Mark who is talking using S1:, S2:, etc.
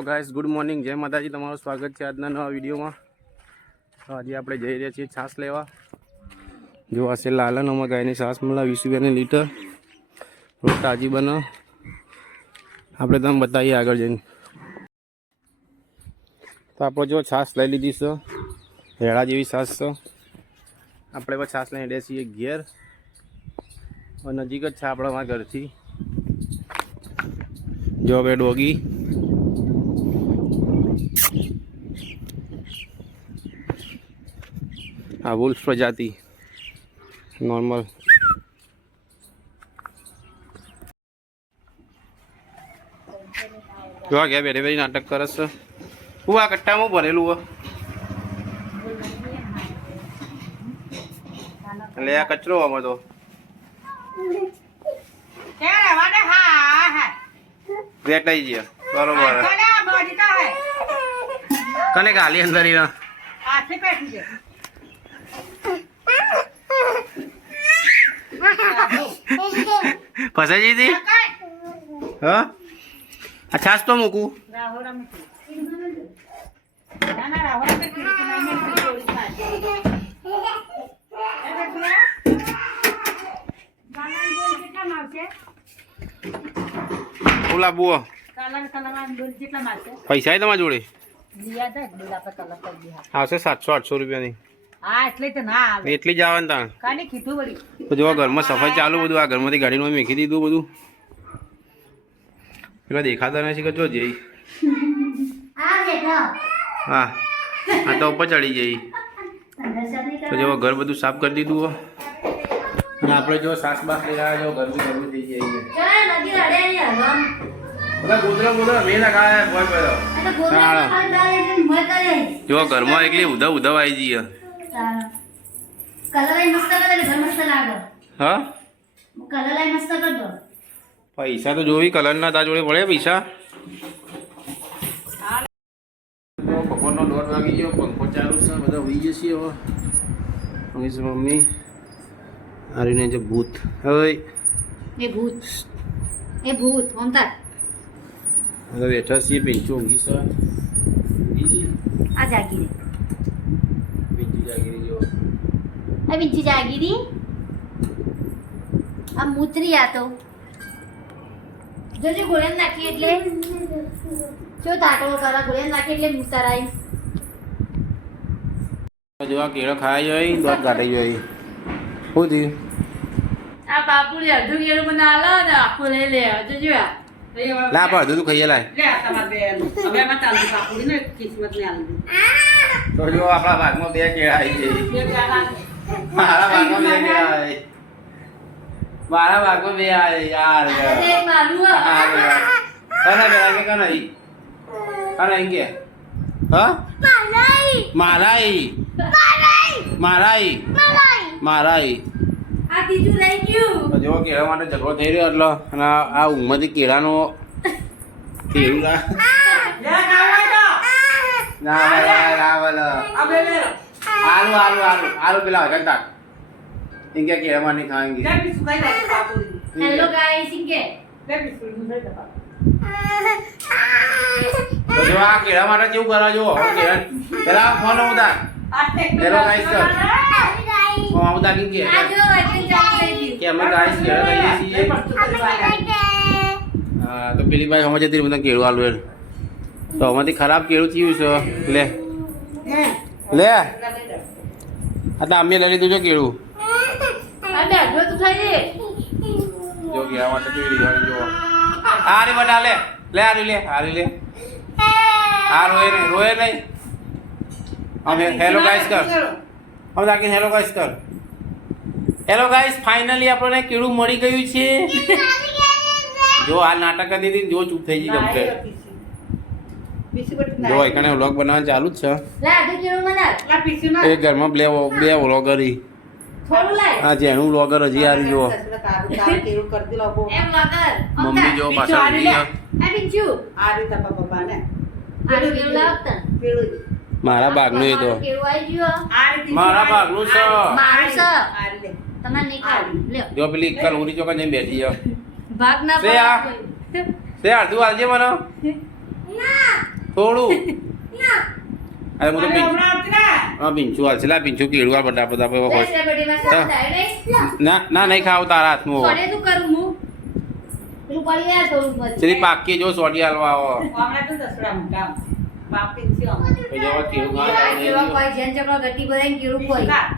S1: Hello guys good morning જય માતાજી, તમારું સ્વાગત છે આજના નવા વિડીયોમાં. આજે આપણે જઈ રહ્યા છીએ છાસ લેવા. જો આ છે લાલન અમારા ગાયની છાસ મળે વીસ રૂપિયાની લીટર? તાજી બનો. આપણે તમે બતાવીએ આગળ જઈને. તો આપણે જો છાશ લઈ લીધી છે. હેળા જેવી છાસ છે. આપણે પણ છાસ લઈને હેડ્યા છીએ ઘેર. નજીક જ છે આપણા ઘરથી. જો હવે ડોગી. આ વુલ્ફ પ્રજાતિ નોર્મલ જોવા ગયા બેઠે બેઠી નાટક કરે છે. હું આ કટ્ટામાં ભરેલું હો. એટલે આ કચરો આમાં તો વેટાઈ ગયા. બરોબર.
S2: કને
S1: ગાલી અંદર ઈ ના?
S2: હાથે બેઠી છે
S1: ફસાઈ જઈ હતી હા? આ છાસ તો મૂકું. ઓલા બુઓ. પૈસા તમારા જોડે? આવશે સાતસો આઠસો રૂપિયાની.
S2: હા એટલે તો ના આવે.
S1: એટલી જ આવે ને તાણ.
S2: કાની કીધું વળી?
S1: તો જો ઘરમાં સફાઈ ચાલુ બધું આ ઘરમાંથી ગાડીમાં મેકી દીધું બધું. પેલા દેખાતા નથી કે જો જઈ. હા આ તો ઉપર ચડી જઈ. તો જો ઘર બધું સાફ કરી દીધું હો. અને આપણે જો સાસ બાસ લઈ રહ્યા જો બી ગરમી થઈ પેલો જો ઘરમાં એકલી ઉધવ ઉધવ આવી જઈએ
S3: કલર મસ્ત કરે ઘર મસ્ત લાગે
S1: હા
S3: કલર મસ્ત કર દો
S1: પૈસા તો જોવી કલરના તા જોડે પડે પૈસા બપોરનો દોઢ વાગી ગયો પંખો ચાલુ છે બધા હોઈ જશે હવે. મમ્મી મમ્મી આરીને જે ભૂત. હવે
S3: એ ભૂત. એ ભૂત ઓમતા
S1: હવે બેઠા છીએ પેન્ચો ઊંઘી સર
S3: આ
S1: જાગી જો
S3: આ બીજી જાગીરી. આ મૂતરી આ તો. જોજો ગોળેન નાખી એટલે. જો તાટો કરા ગોળેન નાખી એટલે મૂતર આવી
S1: જો કેળો ખાઈ જાય દોઢ કાઢી જાય હું થયું?
S2: આ બાપુ લે અડધું કેળું મને આલો ને આખું લઈ લે જોજો આ.
S1: લા અડધું તું ખાઈએ લાય. તો જો આપણા ભાગમાં બે કેળા આવી
S2: ચાલા
S1: મારા ભાગમાં બે કેળા આવે મારા ભાગમાં બે આવે યાર. કના બેલા કે કના ઈ કના ઈ કે હા? મારા ઈ મારાઈ. ઈ મારા ઈ
S3: આ બીજું લઈ ગયું.
S1: જો કેળા માટે ઝઘડો થઈ રહ્યો એટલે. અને આ ઉંમરથી ઊંઘમાંથી કેળાનો કેળું ના ના ના ના બોલો
S2: આ બે લે.
S1: આલુ આલુ આલુ આલુ પેલા હગન તાક ઇનકે કેળામાં નહીં ખાएंगे
S2: લે બી સુકાઈ જાય બાપુ.
S3: હેલો ગાઈસ ઇંગે
S2: લે બી સુકાઈ જાય બાપુ.
S1: તો જો આ કેળા માટે કેવું કરવા જો કેળા પેલા ફોન ઉતાર. હેલો ગાઈસ ફોન ઉતાર કે કે કે અમે ગાઈસ કેળા લઈએ છીએ. હા તો પેલી ભાઈ સમજે તી બધા કેળું આલું તો આમાંથી ખરાબ કેળું થયું છે. લે. લે. આ તો અમે લઈ લીધું છે કેળું.
S3: જો
S1: કેળા માટે જો આ બટા લે. લે આ લે હારી લે. હા રોય નહીં રોય નહીં. અમે હેલો ગાઈસ કર. હવે તાકી હેલો ગાઈસ કર. હેલો ગાઈસ ફાઇનલી આપણને કેળું મળી ગયું છે. જો આ નાટક કરી દીધી જો ચૂપ થઈ ગઈ કમ્પ્લેટ જો એકને વ્લોગ બનાવવાનું ચાલુ જ છે.
S3: લા આધું કેવું મનાર
S1: એ ઘરમાં બે બે વ્લોગર
S3: હા
S1: આ જેનું વ્લોગર હજી આ જો મમ્મી જો પાછા.
S3: આ બિંચુ. આડું કેવું લાવતા.
S1: મારા ભાગનું એ તો. મારા ભાગનું છે.
S3: મારું છે? તમે નીકળ લ્યો.
S1: જો પેલી કલ ઉરી ચોકા જઈને બેઠી છે
S3: ભાગ ના
S1: આ.
S3: પડે.
S1: તે અડધું આલજે મને.
S3: ના
S1: થોડું. અરે હું તો
S2: અને
S1: પીંછું
S2: હમણાં આવતી ને.
S1: હા પીંછું હાલ છેલા લા કેળું આ બધા બધા હોય. ના ના નહીં ખાવ તારા હાથનું
S3: સોડે તું કરું હું? પેલું પડી થોડું.
S1: પાકી જો સોડી હાલવા આવો.
S2: હમણાં તો દસડા મોટા. બાપ છે હમણાં.
S1: પછી હવે કેળું
S3: આ
S1: ખાવા
S3: કેવા કોઈ જેન ચકડો ગટી કેળું ખોઈ.
S2: ખા.